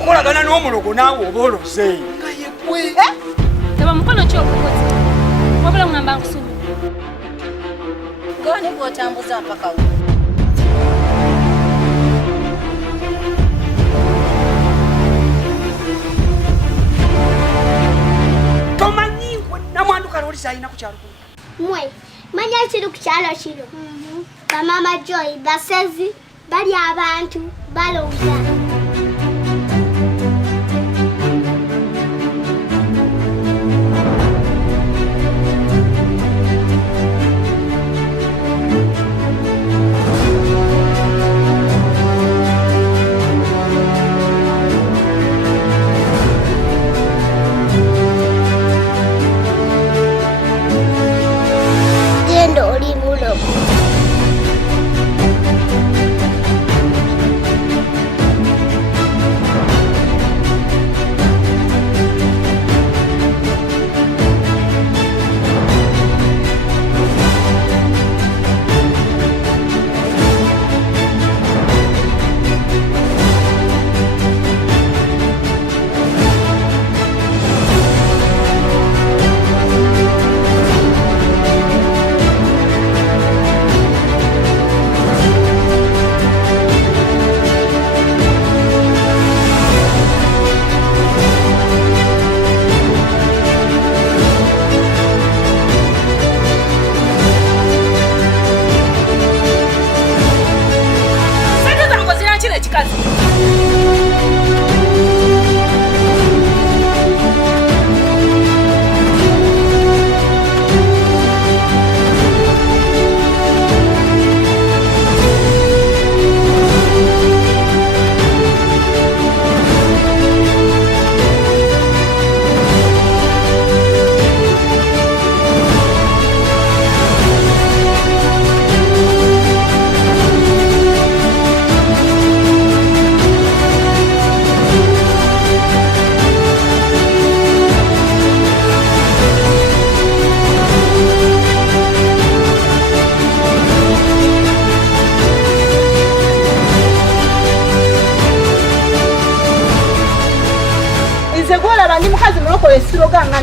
okolagana n'omulogo naawe oba olose. Taba mukono ki ogukoze? Wabula ngamba nkusuubira. Gani bw'otambuza mpaka we? Tomanyi namwandu kalolisa alina ku kyalo kuno. Mwe, manya kiri ku kyalo kino. Bamama Joy, basezi, bali abantu, balowuza.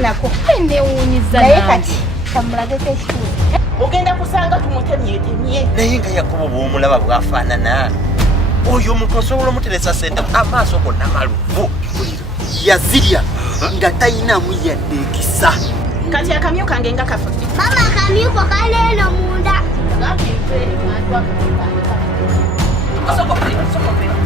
Nako ende wunyiza naye kati kamulagete ekituufu ogenda kusanga tumutemyetemye naye nga Yakobo bw'omulaba bwafaanana oyo omuntu osobola omuteresa sente amaaso gonna maluvu yazirya nga tayinamu yadde ekisa kati akamyu kange nga kafudde mama akamyuko kaleeno munda Sokope.